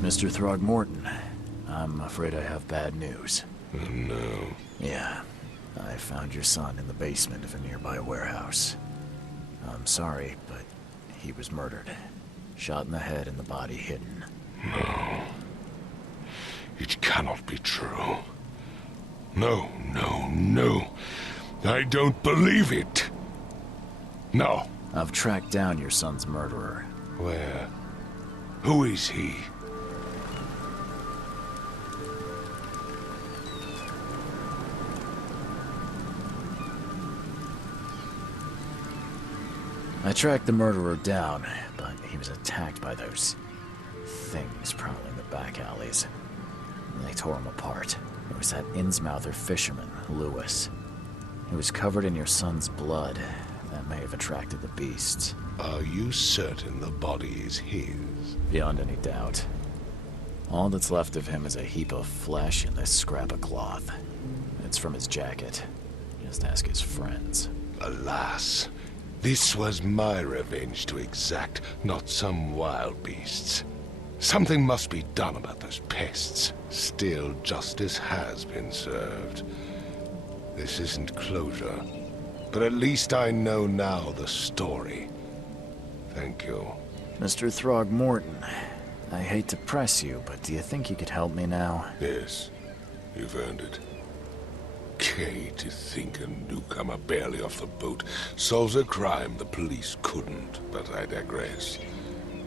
Mr. Throgmorton, I'm afraid I have bad news. Oh, no. Yeah, I found your son in the basement of a nearby warehouse. I'm sorry, but he was murdered. Shot in the head and the body hidden. No. It cannot be true. No, no, no. I don't believe it. No. I've tracked down your son's murderer. Where? Who is he? I tracked the murderer down, but he was attacked by those things prowling the back alleys. And they tore him apart. It was that Innsmouther fisherman, Lewis. He was covered in your son's blood. That may have attracted the beasts. Are you certain the body is his? Beyond any doubt. All that's left of him is a heap of flesh and this scrap of cloth. It's from his jacket. Just ask his friends. Alas. This was my revenge to exact, not some wild beast's. Something must be done about those pests. Still, justice has been served. This isn't closure, but at least I know now the story. Thank you. Mr. Throgmorton, I hate to press you, but do you think you could help me now? Yes, you've earned it. Okay, to think a newcomer barely off the boat solves a crime the police couldn't, but I digress.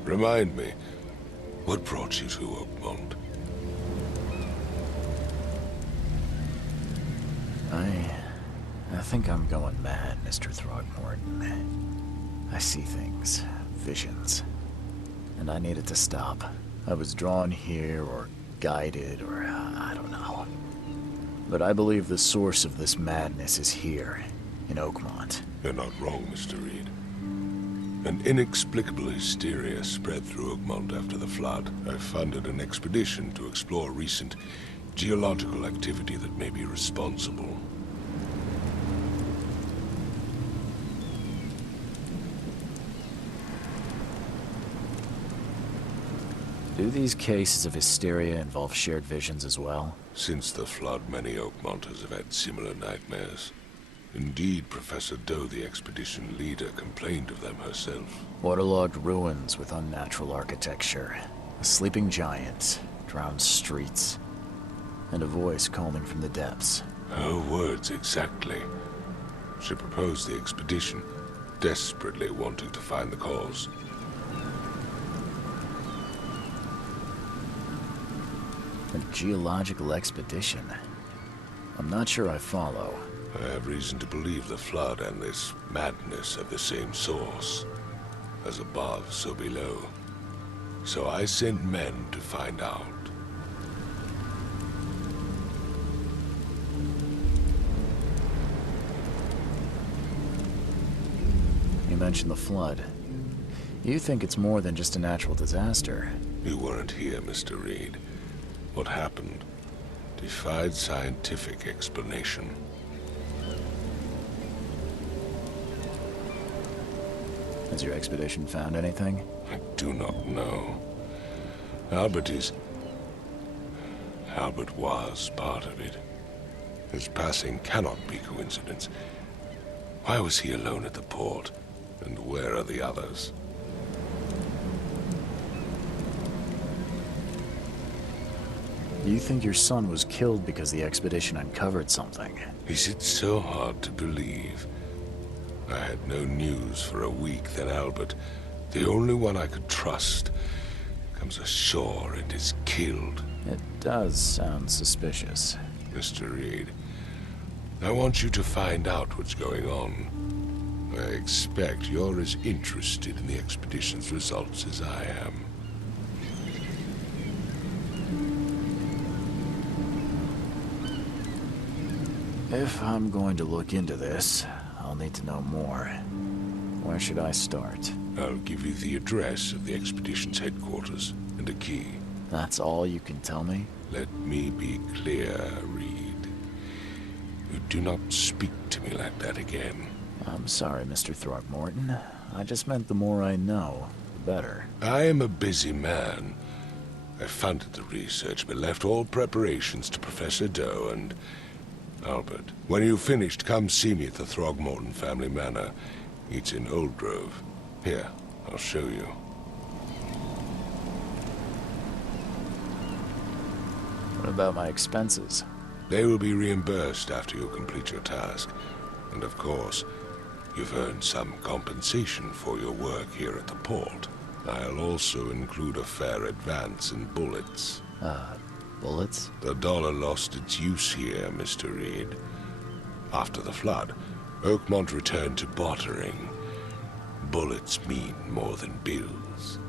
Remind me, what brought you to Oakmont? I think I'm going mad, Mr. Throgmorton. I see things, visions, and I needed to stop. I was drawn here, or guided, or I don't know. But I believe the source of this madness is here, in Oakmont. You're not wrong, Mr. Reed. An inexplicable hysteria spread through Oakmont after the flood. I funded an expedition to explore recent geological activity that may be responsible. Do these cases of hysteria involve shared visions as well? Since the flood, many Oakmonters have had similar nightmares. Indeed, Professor Doe, the expedition leader, complained of them herself. Waterlogged ruins with unnatural architecture, a sleeping giant, drowned streets, and a voice calling from the depths. Her words exactly. She proposed the expedition, desperately wanting to find the cause. A geological expedition? I'm not sure I follow. I have reason to believe the flood and this madness have the same source. As above, so below. So I sent men to find out. You mentioned the flood. You think it's more than just a natural disaster. You weren't here, Mr. Reed. What happened defied scientific explanation. Has your expedition found anything? I do not know. Albert was part of it. His passing cannot be coincidence. Why was he alone at the port? And where are the others? You think your son was killed because the expedition uncovered something? Is it so hard to believe? I had no news for a week, then Albert, the only one I could trust, comes ashore and is killed. It does sound suspicious. Mr. Reed, I want you to find out what's going on. I expect you're as interested in the expedition's results as I am. If I'm going to look into this, I'll need to know more. Where should I start? I'll give you the address of the expedition's headquarters and a key. That's all you can tell me? Let me be clear, Reed. You do not speak to me like that again. I'm sorry, Mr. Throgmorton. I just meant the more I know, the better. I am a busy man. I funded the research, but left all preparations to Professor Doe and Albert. When you've finished, come see me at the Throgmorton family manor. It's in Old Grove. Here, I'll show you. What about my expenses? They will be reimbursed after you complete your task. And of course, you've earned some compensation for your work here at the port. I'll also include a fair advance in bullets. Bullets? The dollar lost its use here, Mr. Reed. After the flood, Oakmont returned to bartering. Bullets mean more than bills.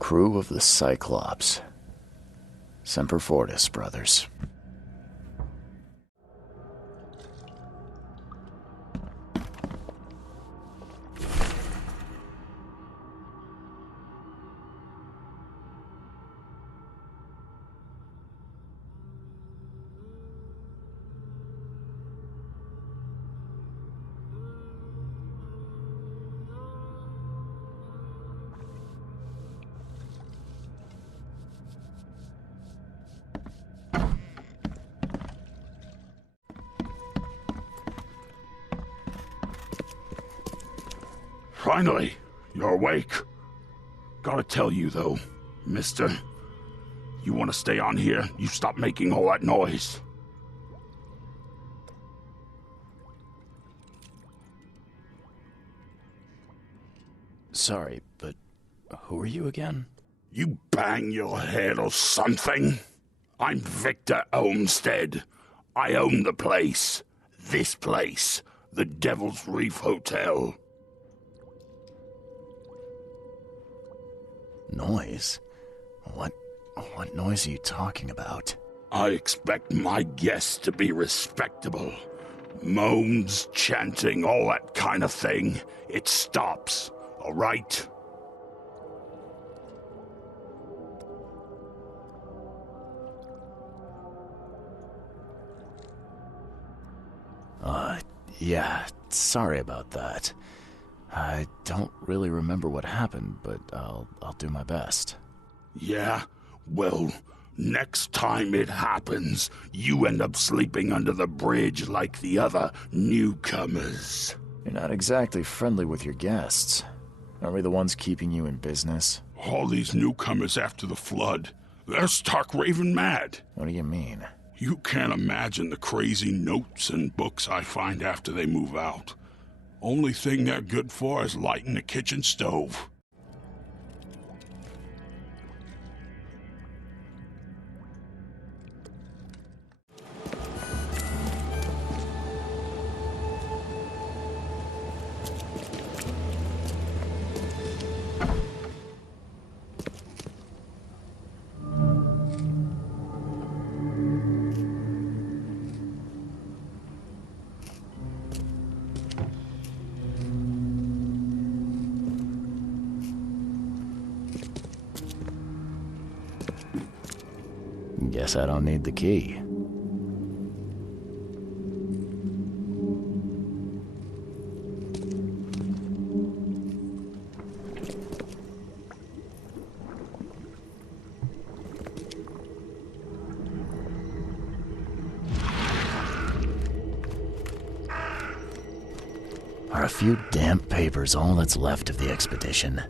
Crew of the Cyclops. Semper Fortis, brothers. Finally, you're awake. Gotta tell you, though, mister, you want to stay on here, you stop making all that noise. Sorry, but who are you again? You bang your head or something? I'm Victor Olmsted. I own the place. This place. The Devil's Reef Hotel. Noise? What noise are you talking about? I expect my guests to be respectable. Moans, chanting, all that kind of thing. It stops, all right? Yeah, sorry about that. I don't really remember what happened, but I'll do my best. Yeah? Well, next time it happens, you end up sleeping under the bridge like the other newcomers. You're not exactly friendly with your guests. Aren't we the ones keeping you in business? All these newcomers after the flood, they're stark raving mad. What do you mean? You can't imagine the crazy notes and books I find after they move out. Only thing they're good for is lighting the kitchen stove. Guess I don't need the key. Are a few damp papers all that's left of the expedition?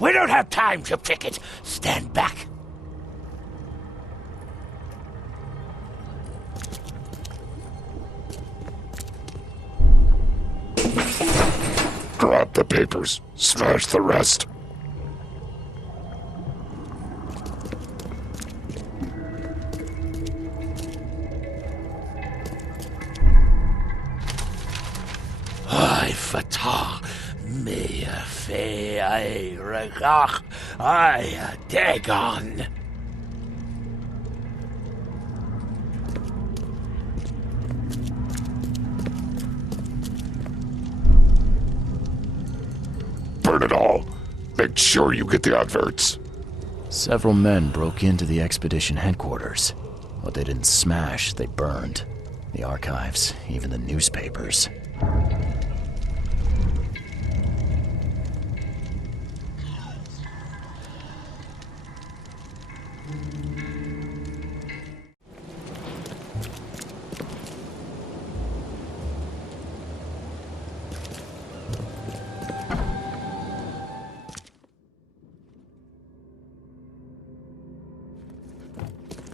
We don't have time to pick it. Stand back. Grab the papers. Smash the rest. Ay, fatah. Me fe ay regach. Ay, dagon. Burn it all. Make sure you get the adverts. Several men broke into the expedition headquarters. What they didn't smash, they burned. The archives, even the newspapers.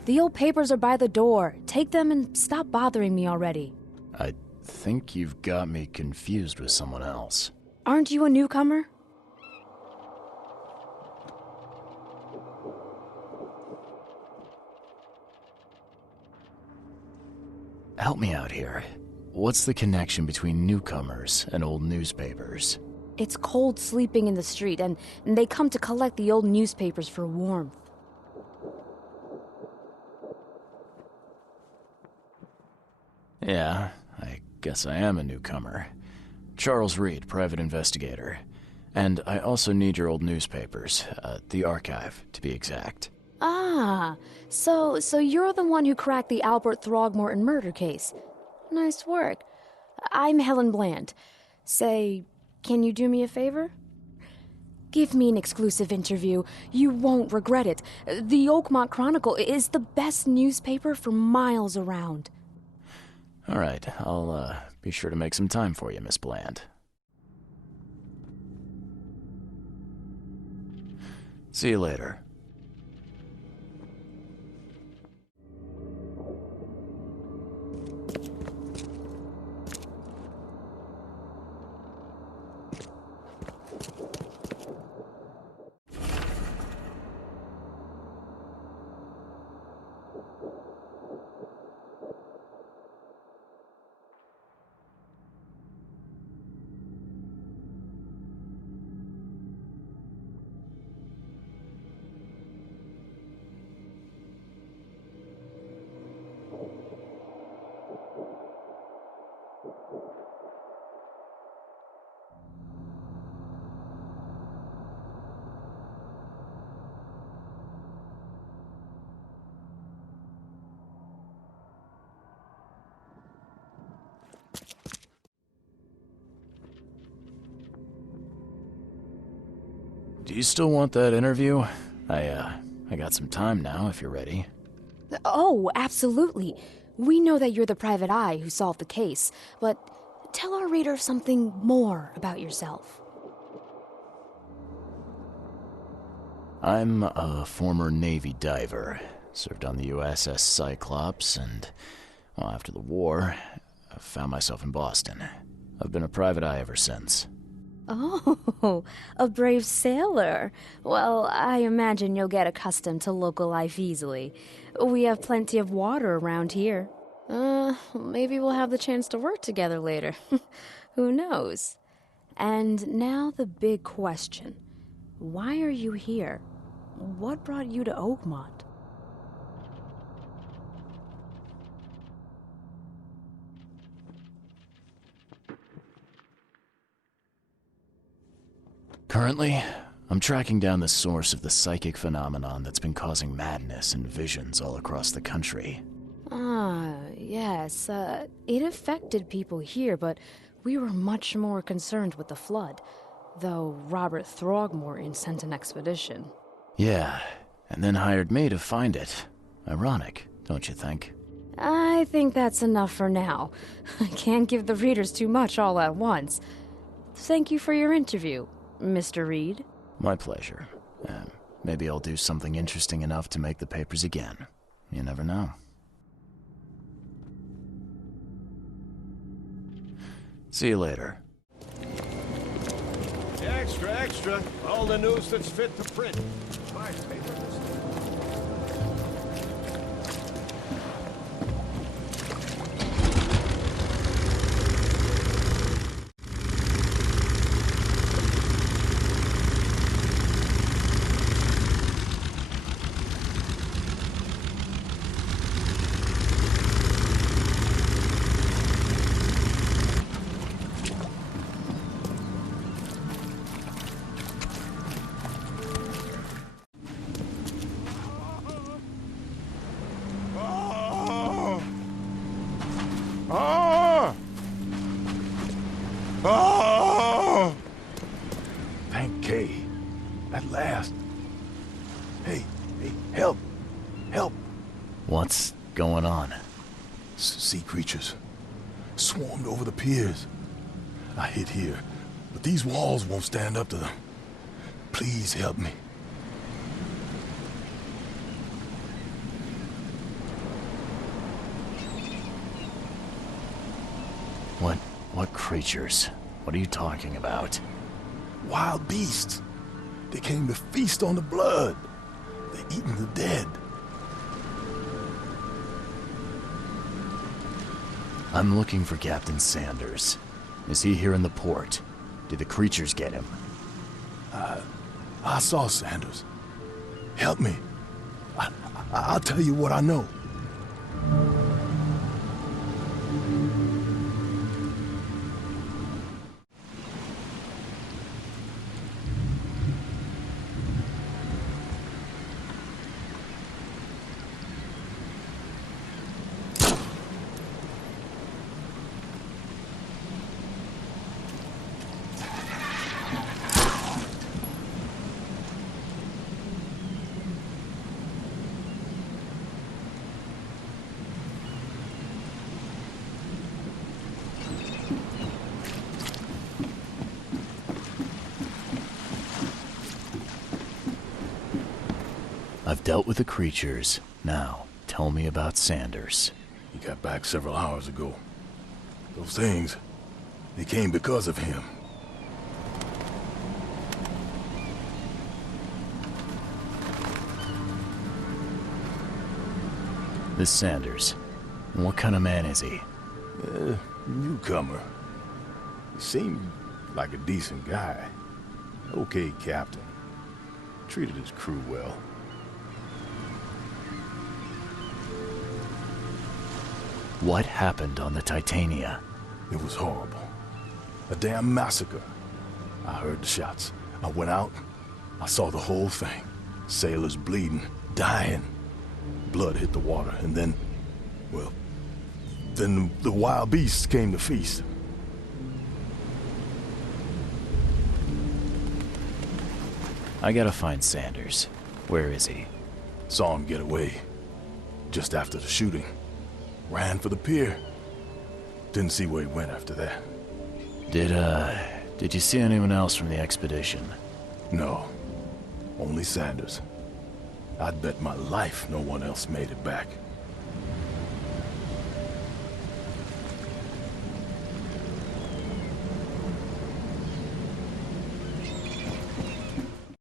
The old papers are by the door. Take them and stop bothering me already. I think you've got me confused with someone else. Aren't you a newcomer? Help me out here. What's the connection between newcomers and old newspapers? It's cold sleeping in the street, and they come to collect the old newspapers for warmth. Yeah, I guess I am a newcomer. Charles Reed, private investigator. And I also need your old newspapers, the archive, to be exact. Ah, so you're the one who cracked the Albert Throgmorton murder case. Nice work. I'm Helen Bland. Say, can you do me a favor? Give me an exclusive interview. You won't regret it. The Oakmont Chronicle is the best newspaper for miles around. All right, I'll be sure to make some time for you, Miss Bland. See you later. Do you still want that interview? I got some time now if you're ready. Oh, absolutely. We know that you're the private eye who solved the case, but tell our reader something more about yourself. I'm a former Navy diver. Served on the USS Cyclops, and, well, after the war, I found myself in Boston. I've been a private eye ever since. Oh, a brave sailor. Well, I imagine you'll get accustomed to local life easily. We have plenty of water around here. Maybe we'll have the chance to work together later. Who knows? And now the big question. Why are you here? What brought you to Oakmont? Currently, I'm tracking down the source of the psychic phenomenon that's been causing madness and visions all across the country. Yes, it affected people here, but we were much more concerned with the flood, though Robert Throgmorton sent an expedition. Yeah, and then hired me to find it. Ironic, don't you think? I think that's enough for now. I can't give the readers too much all at once. Thank you for your interview, Mr. Reed. My pleasure. Maybe I'll do something interesting enough to make the papers again. You never know. See you later. Extra, extra. All the news that's fit to print. Thank Kay. At last. Hey, help! Help! What's going on? Sea creatures swarmed over the piers. I hid here, but these walls won't stand up to them. Please help me. What creatures? What are you talking about? Wild beasts. They came to feast on the blood. They're eating the dead. I'm looking for Captain Sanders. Is he here in the port? Did the creatures get him? I saw Sanders. Help me. I'll tell you what I know. I've dealt with the creatures. Now, tell me about Sanders. He got back several hours ago. Those things, they came because of him. This Sanders, what kind of man is he? Newcomer. He seemed like a decent guy. Okay, captain. Treated his crew well. What happened on the Titania? It was horrible. A damn massacre. I heard the shots. I went out. I saw the whole thing. Sailors bleeding, dying. Blood hit the water, and then, well, then the wild beasts came to feast. I gotta find Sanders. Where is he? Saw him get away. Just after the shooting. Ran for the pier. Didn't see where he went after that. Did you see anyone else from the expedition? No. Only Sanders. I'd bet my life no one else made it back.